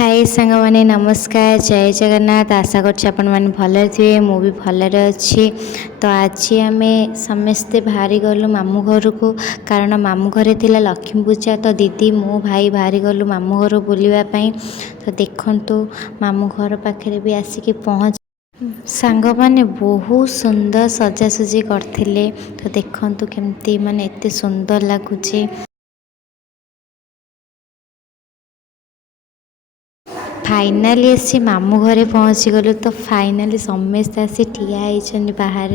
हाय सांग माने नमस्कार जय जगन्नाथ। आशा करछि आपण माने भले थे मु भी भले अच्छी। तो आज आम समस्ते बाहरी गलु मामू घर को, कारण मामू घरे थिला लक्ष्मी पूजा। तो दीदी मो भाई बाहरी गलु मामू घर बुलवाई। तो देखंतु मामू घर पाखे भी आसिक पहुँच सांग माने बहुत सुंदर सजासजी करथिले। तो देखंतु केमती माने एते सुंदर लगुचे। फाइनाली आसी मामू घरे पहुँची गलु। तो फाइनाली समस्ते आसी ठिया होइछन्ति बाहर,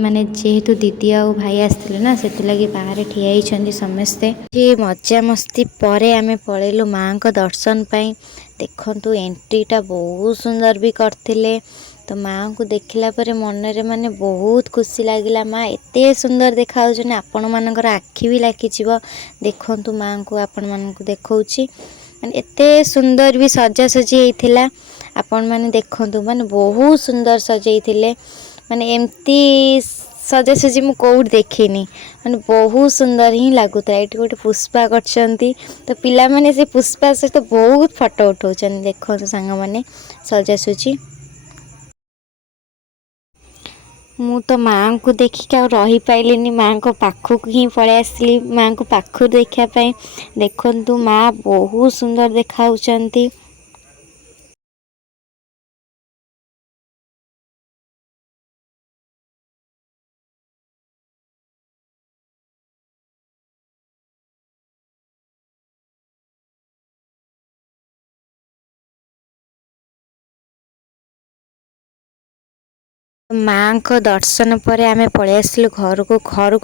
माने जेहेतु दीदी आउ भाई आसथिले ना से लगी बाहर ठिया होइछन्ति समस्ते। ये मजा मस्ती परे आमे पळेलु माँ को दर्शन पाई। देखंतु एंट्रीटा बहुत सुंदर भी करथिले। तो माँ को देखला परे मनरे माने बहुत खुशी लागिला। माँ एते सुंदर देखा होछन, आपण मानकर आखि भी लाखि जिवो। देखंतु माँ को आपण मानकु देखौछि, माने एते सुंदर भी सजासजी होइथिला। आपण माने देखंतु माने बहुत सुंदर सजैथिले। माने एमती सजासजी मु कोउड देखिनी, माने बहुत सुंदर ही लागुता। एठी गोटे पुष्पा करछंती, तो पिला माने से पुष्पा से तो बहुत फोटो उठौछन। देखंतु सांग माने सजासजी। मु तो माँ को देखिक आ रही पाइलिनी, माँ को पाखक ही पळै आसली माँ को पाखु देखा पाई। देखंतु माँ बहुत सुंदर देखाउछंती। माँ को दर्शन पर आमे पळै आसलु घर को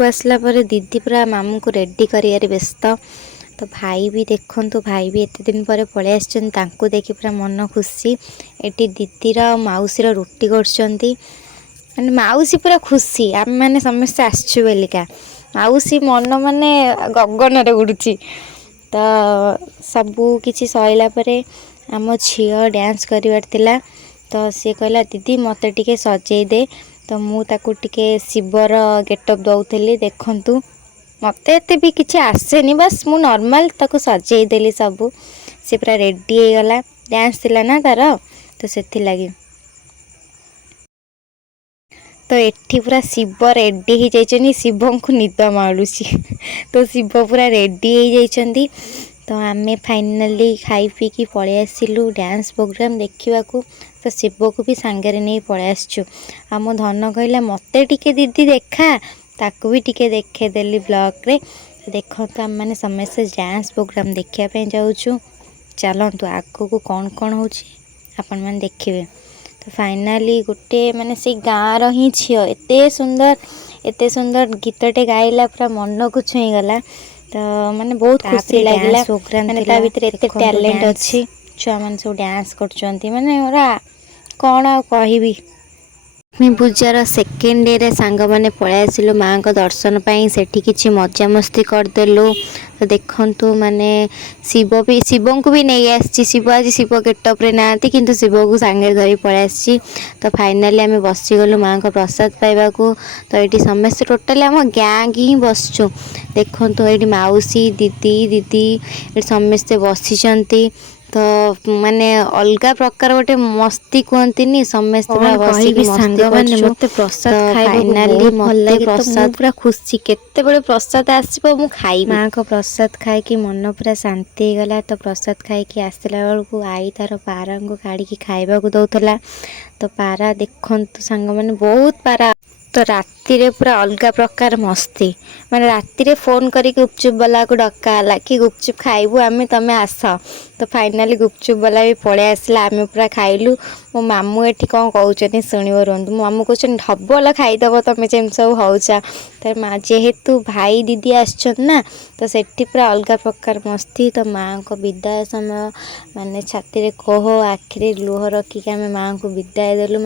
आसला पर दीदी पूरा मामू को रेडी करियारे व्यस्त। तो भाई भी देखंतु, भाई भी एते दिन पर पळै आछन, तांको देखि पूरा मन खुशी। एटी दीदीर माउसीर रुटी करछंती, माने माउसी पूरा खुशी आम माने समस्त आछू बेलिका। माउसी मन माने गगन रे उडुची। तो सबू किछि सइला परे आम झियो डांस करिवार तिला। तो सी कहला दीदी मते टिके सजेई दे। तो मु ताकू टिके शिवर गेटअप दउथली। देखंतु मते एते भी किछि आसेनी, बस मु नॉर्मल ताकू सजेई देली सबू। से पूरा रेडी हो गला, डांस थिला ना तार, तो सेथि लागी। तो एठी पूरा शिव रेडी ही जाइछनी, शिवं को निद माडुची। तो शिव पूरा रेडी ही जाइछंती। तो आमे फाइनली खाई पी की पळै आसिलु डांस प्रोग्राम देखिबाकू। तो शिव को भी सांगरे नहीं पळै आसछु। आम धन कहला मते टिके दीदी देखा, ताकू भी टिके देखे देली ब्लॉग रे। देखंतु आम माने समस्त डांस प्रोग्राम देखिया पे जाउछु। चलंतु आगो को कौन कौन होछि आपण माने देखिबे। तो फाइनाली गोटे माने से गाँव री झील एते सुंदर गीतटे गाइला, पूरा मन को छुई गला। तो माने बहुत खुशी लागिला। माने ता भीतर एते टैलेंट अछि, छुआ माने सब डांस करछंती, माने ओरा कौन आ कहिबी। लक्ष्मी पूजार सेकेंड डे रे सांग माने पळै आसिलु माँ को दर्शन पाई। सेठी किछि मजा मस्ती करदेलु। तो देखंतु माने शिवं को भी नहीं आछि। शिव आज शिव गेटअप रे नाती, किंतु शिव को सांगे धरी पळै आछि। तो फाइनली आमे बसी गलु माँ को प्रसाद पाइबा को। तो एठी समस्त टोटली हम गैंग ही बसछु। देखंतु एठी माउसी दीदी एठी समस्त बसिचंती। तो माने अलगा प्रकार गोटे मस्ती कहतीनी, समस्त बसिकी सांग माने मते प्रसाद खाइबा फाइनली भल लागे। प्रसाद पूरा खुशी, केते बेले प्रसाद आसीबो मु खाइबी। माँ को प्रसाद खाइ की मन पूरा शांति गला। तो प्रसाद खाइ की आसला बेलकू आई तार पारा को काढ़ी की खाइबा को दउथला। तो पारा देखंतु सांग माने बहुत पारा। तो राति रे पूरा अलगा प्रकार मस्ती, माने राति रे फोन करी गुपचुप वाला को डकाला कि गुपचुप खाइबू आमे, तमे आस। तो फाइनाली गुपचुप वाला भी पळै आसला, आमे पूरा खाइलु। मो मामू एठी कोन कहउछनी सुनिबो रहंतु। मो मामू कहछन ढबल खाइदबो तमे जेम सब होउचा। तर माँ जेहेतु भाई दीदी आछन ना, तो सेठी पूरा अलगा प्रकार मस्ती। तो माँ को विदाय समय माने छाती रे कोह, आखिरे लुह रखी के आमे माँ को विदाय देलु।